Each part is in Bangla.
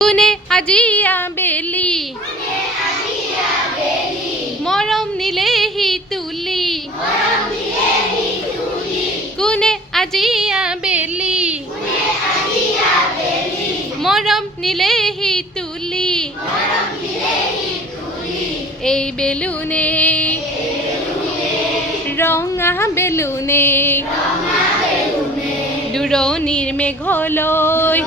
কোনে আজিয়া বেলি। মৰম নিলেহি তুলি। কোনে আজিয়া বেলি। মৰম নিলেহি তুলি। এই বেলুনে ৰঙা বেলুনে দূৰণিৰ মেঘলৈ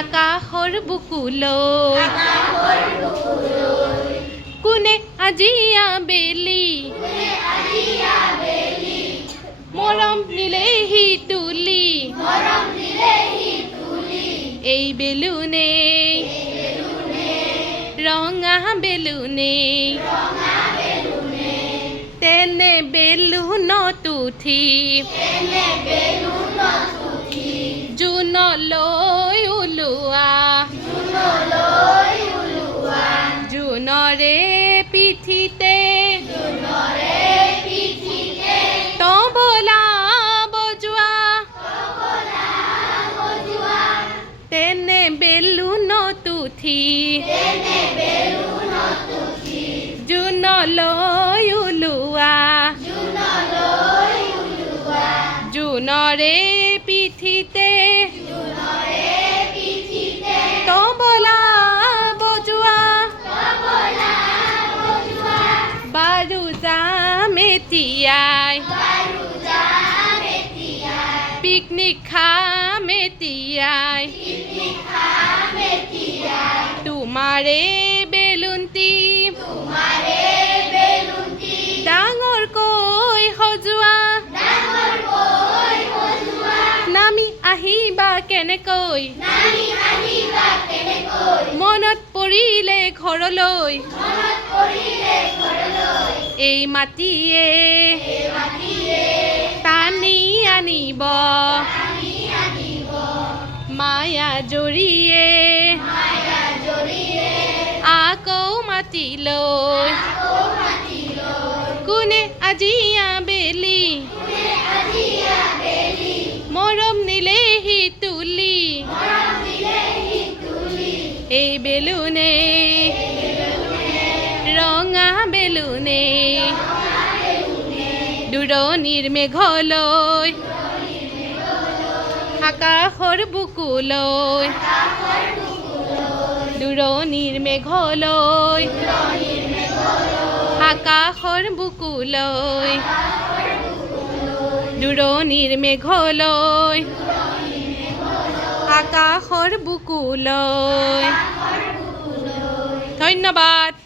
আকাশৰ বুকুলৈ। কোনে আজিয়া বেলি। মৰম নিলেহি তুলি। এই বেলুনে ৰঙা বেলুনে তেনে বেলুনত উঠি জোনলৈ জোনৰে পিঠিতে তবলা তেনে ওলোৱা জোনৰে পিঠিতে তবলা যাম এতিয়াই পিকনিক খাম এতিয়াই তোমাৰে বেলুনটি আহিবা কেনেকৈ মনত পৰিলে ঘৰলৈ। এই মাটিয়ে টানি আনিব। মায়া জৰিয়ে আকৌ মাতিলৈ। কোনে আজি বেলি এই বেলুনে ৰঙা বেলুনে দূৰণিৰ মেঘলৈ আকাশৰ বুকুলৈ দূৰণিৰ মেঘলৈ আকাশৰ বুকুলৈ দূৰণিৰ মেঘলৈ আকাশৰ বুকুলৈ। ধন্যবাদ।